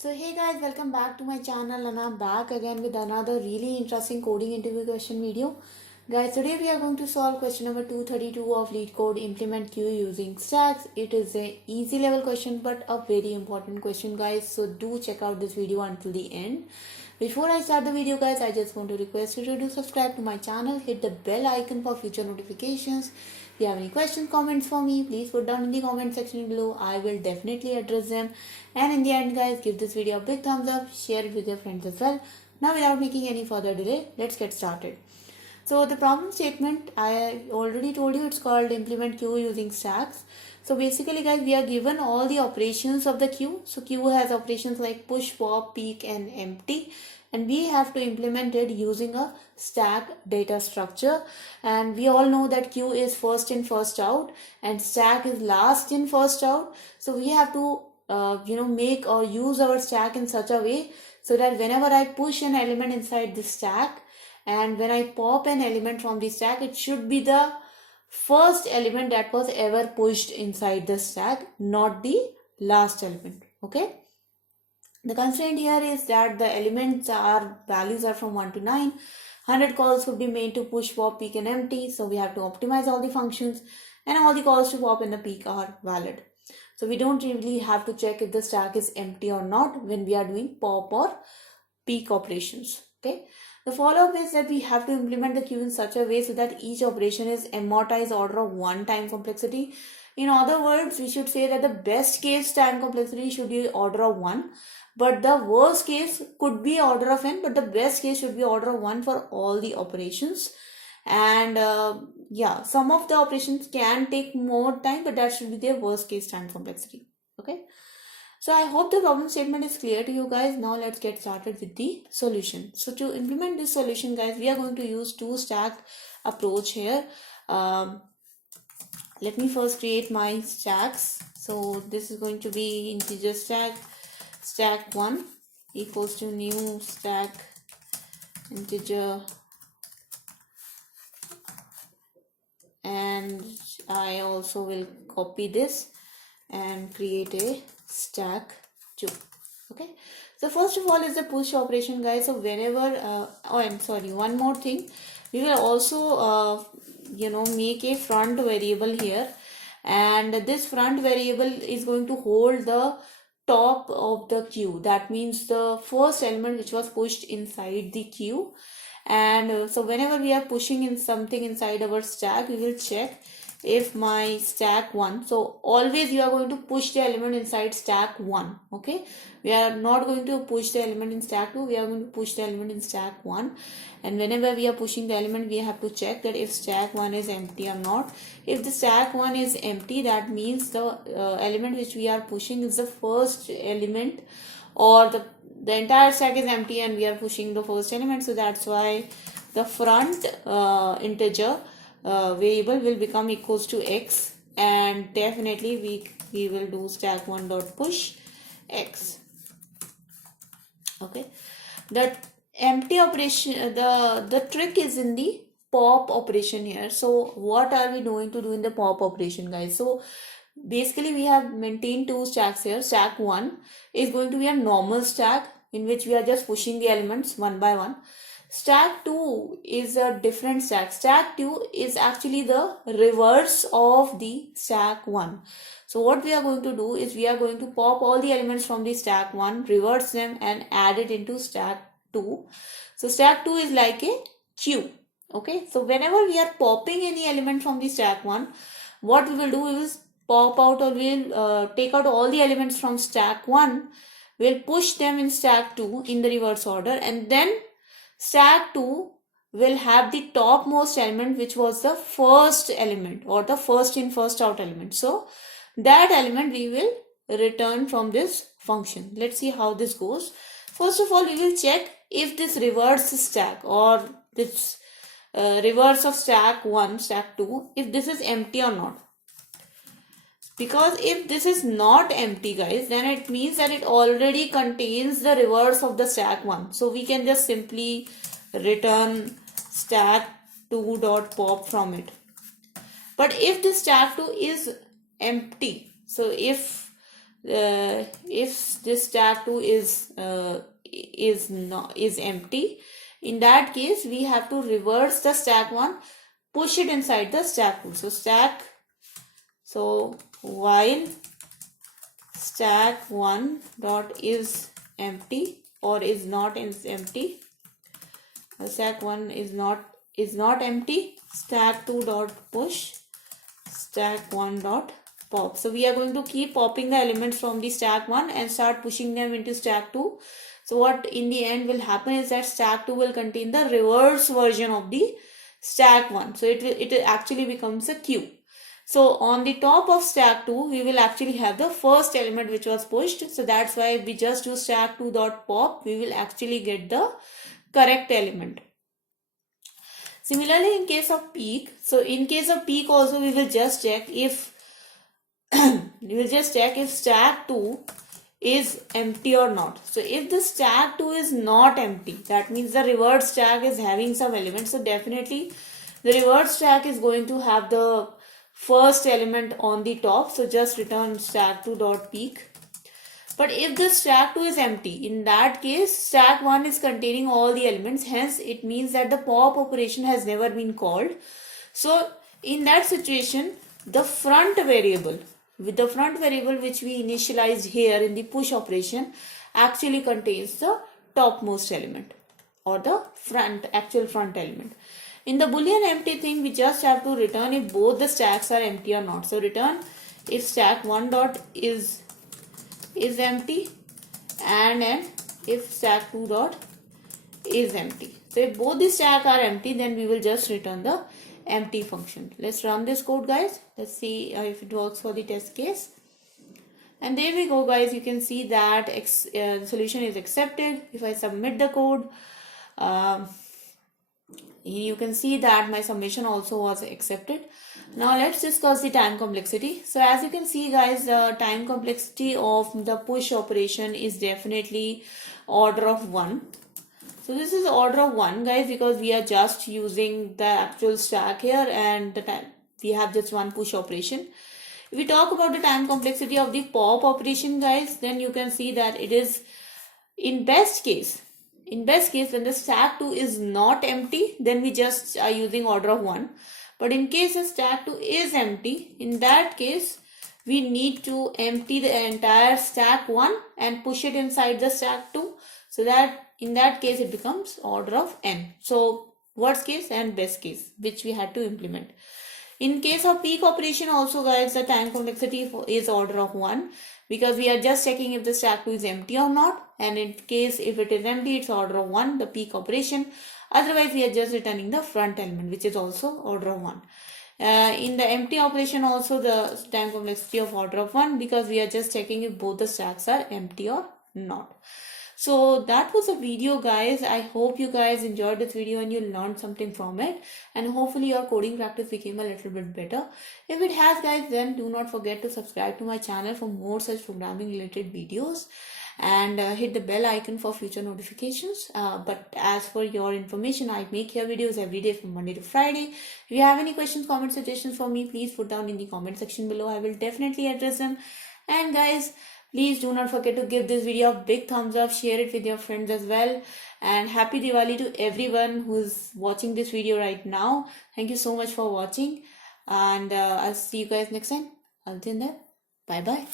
So hey guys, welcome back to my channel and I'm back again with another really interesting coding interview question video. Guys, today we are going to solve question number 232 of LeetCode implement queue using stacks. It is a easy level question but a very important question guys. So do check out this video until the end. Before I start the video guys, I just want to request you to subscribe to my channel, hit the bell icon for future notifications. If you have any questions, comments for me, please put down in the comment section below. I will definitely address them. And in the end guys, give this video a big thumbs up, share it with your friends as well. Now without making any further delay, let's get started. So the problem statement, I already told you it's called implement queue using stacks. So basically guys, we are given all the operations of the queue. So queue has operations like push, pop, peek and empty. And we have to implement it using a stack data structure. And we all know that queue is first in, first out. And stack is last in, first out. So we have to make or use our stack in such a way so that whenever I push an element inside the stack, and when I pop an element from the stack, it should be the first element that was ever pushed inside the stack, not the last element. Okay. The constraint here is that the elements values are from 1 to 9. 100 calls would be made to push, pop, peek and empty. So we have to optimize all the functions and all the calls to pop and the peek are valid. So we don't really have to check if the stack is empty or not when we are doing pop or peek operations. Okay. The follow-up is that we have to implement the queue in such a way so that each operation is amortized order of 1 time complexity. In other words, we should say that the best case time complexity should be order of 1, but the worst case could be order of n, but the best case should be order of 1 for all the operations. And some of the operations can take more time, but that should be their worst case time complexity. Okay. So I hope the problem statement is clear to you guys. Now let's get started with the solution. So to implement this solution guys, we are going to use two stack approach here. Let me first create my stacks. So this is going to be integer stack 1 equals to new stack integer, and I also will copy this and create a stack 2. Okay, so first of all is the push operation guys. So whenever one more thing, we will also make a front variable here, and this front variable is going to hold the top of the queue. That means the first element which was pushed inside the queue. And so whenever we are pushing in something inside our stack, we will check if my stack 1, so always you are going to push the element inside stack 1. Okay, we are not going to push the element in stack 2, we are going to push the element in stack 1. And whenever we are pushing the element, we have to check that if stack 1 is empty or not. If the stack 1 is empty, that means the element which we are pushing is the first element, or the entire stack is empty and we are pushing the first element. So that's why the front integer variable will become equals to x, and definitely we will do stack 1 dot push x. Okay, that empty operation, the trick is in the pop operation here. So what are we going to do in the pop operation guys? So basically we have maintained two stacks here. Stack 1 is going to be a normal stack in which we are just pushing the elements one by one. Stack 2 is a different stack. Stack 2 is actually the reverse of the stack 1. So what we are going to do is we are going to pop all the elements from the stack 1, reverse them and add it into stack 2. So stack 2 is like a queue. Okay, so whenever we are popping any element from the stack 1, what we will do is pop out, or we'll take out all the elements from stack 1, we'll push them in stack 2 in the reverse order, and then stack 2 will have the topmost element which was the first element, or the first in first out element. So that element we will return from this function. Let's see how this goes. First of all, we will check if this reverse stack, or this reverse of stack 1, stack 2, if this is empty or not. Because if this is not empty guys, then it means that it already contains the reverse of the stack 1. So we can just simply return stack 2 dot pop from it. But if this stack 2 is empty, so if if this stack 2 is empty, in that case we have to reverse the stack 1, push it inside the stack 2. So while stack 1 dot is empty or is not empty, stack 1 is not empty, stack 2 dot push stack 1 dot pop. So we are going to keep popping the elements from the stack 1 and start pushing them into stack 2. So what in the end will happen is that stack 2 will contain the reverse version of the stack 1. So it actually becomes a queue. So on the top of stack 2, we will actually have the first element which was pushed. So that's why we just do stack 2 dot pop. We will actually get the correct element. Similarly, in case of peak, so in case of peak also we will just check if stack 2 is empty or not. So if the stack 2 is not empty, that means the reverse stack is having some elements. So definitely the reverse stack is going to have the first element on the top. So just return stack 2 dot peak. But if the stack 2 is empty, in that case stack 1 is containing all the elements, hence it means that the pop operation has never been called. So in that situation, the front variable which we initialized here in the push operation actually contains the topmost element or the actual front element. In the boolean empty thing, we just have to return if both the stacks are empty or not. So return if stack 1 dot is empty and if stack 2 dot is empty. So if both the stack are empty, then we will just return the empty function. Let's run this code, guys. Let's see if it works for the test case. And there we go, guys. You can see that the solution is accepted. If I submit the code, you can see that my submission also was accepted. Now let's discuss the time complexity. So as you can see, guys, the time complexity of the push operation is definitely order of 1. So this is order of 1, guys, because we are just using the actual stack here and the time we have just one push operation. If we talk about the time complexity of the pop operation, guys, then you can see that it is in best case when the stack 2 is not empty, then we just are using order of 1. But in case the stack 2 is empty, in that case we need to empty the entire stack 1 and push it inside the stack 2, so that in that case it becomes order of n. So worst case and best case which we had to implement. In case of peak operation also, guys, the time complexity is order of 1 because we are just checking if the stack 2 is empty or not, and in case if it is empty, it's order of 1, the peak operation. Otherwise we are just returning the front element, which is also order of 1. In the empty operation also, the time complexity of order of 1 because we are just checking if both the stacks are empty or not. So that was a video, guys. I hope you guys enjoyed this video and you learned something from it, and hopefully your coding practice became a little bit better. If it has, guys, then do not forget to subscribe to my channel for more such programming related videos, and hit the bell icon for future notifications. But as for your information, I make here videos every day from Monday to Friday. If you have any questions, comments, suggestions for me, please put down in the comment section below. I will definitely address them. And guys, please do not forget to give this video a big thumbs up, share it with your friends as well, and happy Diwali to everyone who is watching this video right now. Thank you so much for watching, and I'll see you guys next time. Until then, bye bye.